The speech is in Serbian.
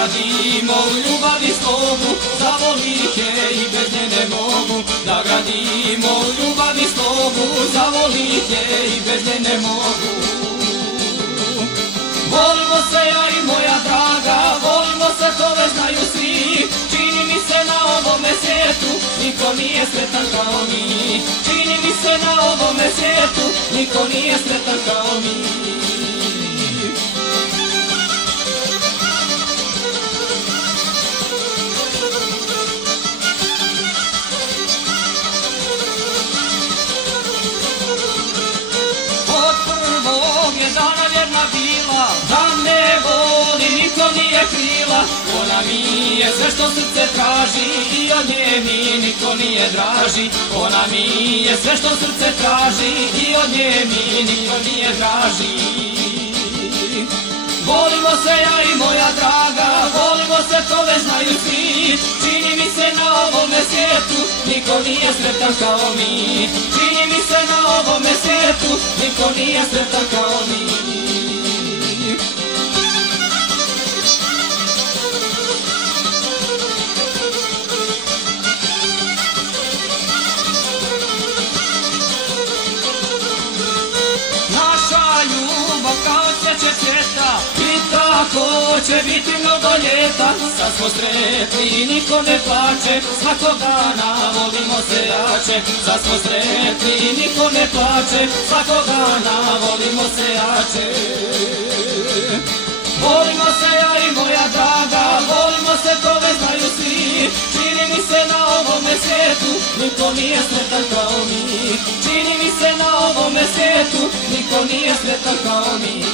gradimo u ljubavi slogu, zavolit je i bez nje ne mogu. Da gradimo u ljubavi slogu, zavolit je i bez nje ne mogu. Volimo se ja i moja draga, volimo se, to već znaju svi. Čini mi se na ovome svijetu, niko nije sretan kao mi. Čini mi se na ovome svijetu, niko nije sretan kao mi. Od prvog je dana vjerna bila, da ne voli, niko nije krila. Ona mi je sve što srce traži i od nje mi niko nije draži. Ona mi je sve što srce traži i od nje mi niko nije draži. Volimo se ja i moja draga, volimo se, to već znaju svi. Čini mi se na ovome svijetu, niko nije sretan kao mi. Čini mi se na ovome svijetu, niko nije sretan kao mi. Naša ljubav kao cveće cvjeta i tako će biti mnogo ljeta. Sad smo sretni i niko ne plače, svakog dana volimo se jače. Sad smo sretni i niko ne plače, svakog dana volimo se jače. Volimo se ja i moja draga, volimo se, to već znaju svi. Čini mi se na ovome svijetu, niko nije sretan kao mi. Čini mi se na ovome svijetu, niko nije sretan kao mi.